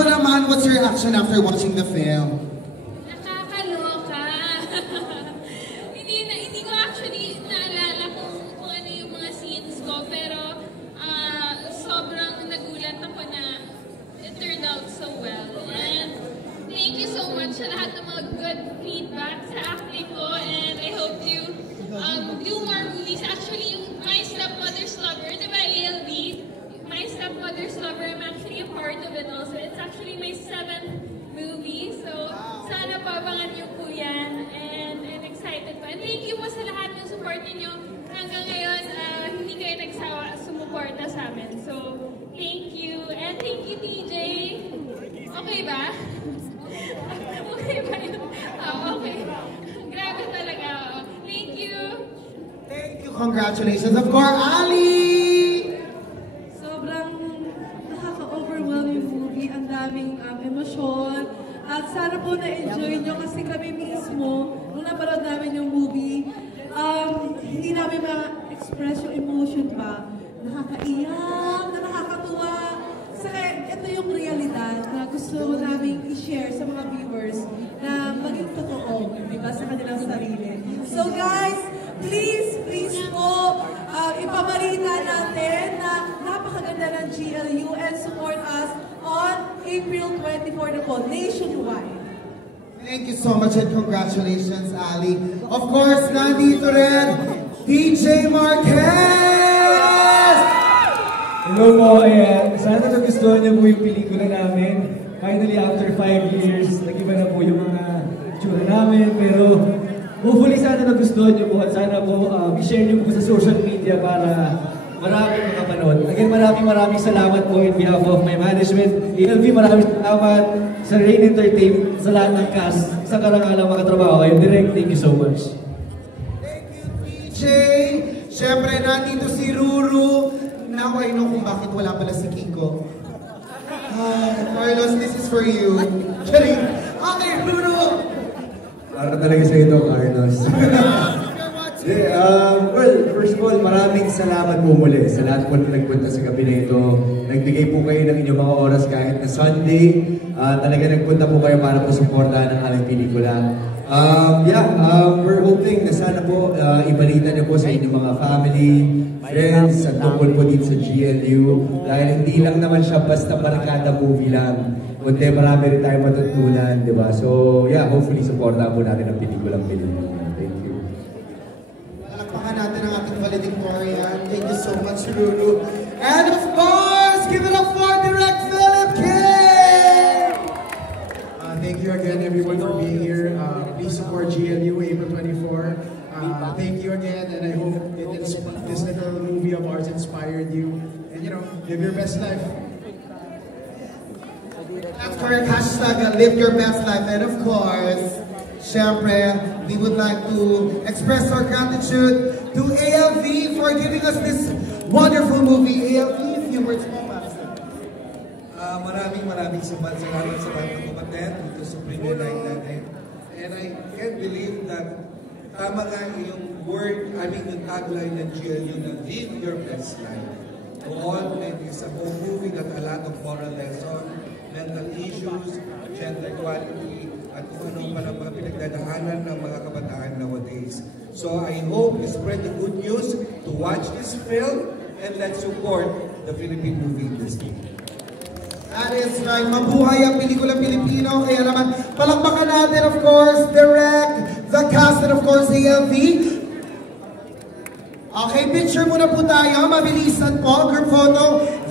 Ikaw naman, what's your reaction after watching the film? Nakakaloka. Hindi ko actually naalala kung ano yung mga scenes ko, pero sobrang nagulat ako na it turned out so well. And thank you so much sa lahat ng mga good feedback sa acting ko, and I hope to do more movies. Actually, My Stepmother's Lover, di ba, ALB? My Stepmother's Lover, I'm actually a part of it also. It's actually my 7th movie, so sana pabangan niyo po yan, and I'm excited pa. And thank you po sa lahat ng support niyo. Hanggang ngayon, hindi kayo nagsawa sumuporta sa amin. So, thank you. And thank you, TJ. Okay ba? Okay ba yun? Okay. Grabe talaga. Thank you. Thank you. Congratulations. Of course, Ali! Sobrang nakaka-overwhelm yung movie. Ang daming emosyon. At sana po na-enjoy nyo kasi kami mismo, nung napanood namin yung movie, hindi namin ma-express yung emotion pa. Nakakaiyak, na nakakatuwa. Saka ito yung realidad na gusto namin i-share sa mga viewers na maging totoo, di ba, sa kanilang sarili. So guys, please po, ipabalita natin na napakaganda ng GLU and support us on April 24 na po, nationwide. Thank you so much and congratulations, Ali. Of course, nandito rin, DJ Marquez! Hello po, sana nagustuhan niyo po yung pelikula namin. Finally, after 5 years, nag-iba na po yung mga itsura namin, pero hopefully sana nagustuhan niyo po at sana po i-share niyo po sa social media para maraming makapanood. Again, maraming salamat po in behalf of my management. ELV, maraming salamat sa Rain Entertainment, sa lahat ng cast, sa karangalang makatrabaho kayo. Direct, thank you so much. Thank you, DJ! Siyempre, nandito si Ruru. Now I know kung bakit wala pala si Kiko. Carlos, this is for you. Charing! Okay, Ruru! Para talaga sa ito, Carlos. Well, first of all, maraming salamat po muli sa lahat po na nagpunta sa gabi na ito. Nagbigay po kayo ng inyong mga oras kahit na Sunday. Talaga nagpunta po kayo para po suportahan ang aming pelikula. We're hoping na sana po ibalita niyo po sa inyong mga family, friends, at tungkol po dito sa GLU. Dahil hindi lang naman siya basta barkada movie lang. Kundi marami rin tayo matutunan, di ba? So, hopefully supportahan po natin ang pelikulang Pilipino. Thank you. Palakpakan natin ang ating valedictorian. Thank you so much, Ruru. And of course, give it up for Direct Philip King! Thank you again, everyone, for being here. Please support GLU April 24. Thank you again, and I hope this little movie of ours inspired you. And live your best life. That's correct. Hashtag live your best life. And of course, syempre, we would like to express our gratitude to ALV for giving us this wonderful movie. ALV, a few words more, Maraming salamat sa mga kapatid dito sa premiere night natin. And I can't believe that tama nga yung yung tagline ng GLU na live your best life. To all, it's a movie that a lot of moral lesson, mental issues, gender equality, at kung ano pa ng mga pinagdadaanan ng mga kabataan nowadays. So I hope you spread the good news to watch this film and let's support the Philippine movie industry. That is right. Mabuhay ang pelikula Pilipino. Kaya naman, palakpakan natin, of course, Direct, the cast, and of course, ALV. Okay, picture muna po tayo. Mabilisan po. Group photo.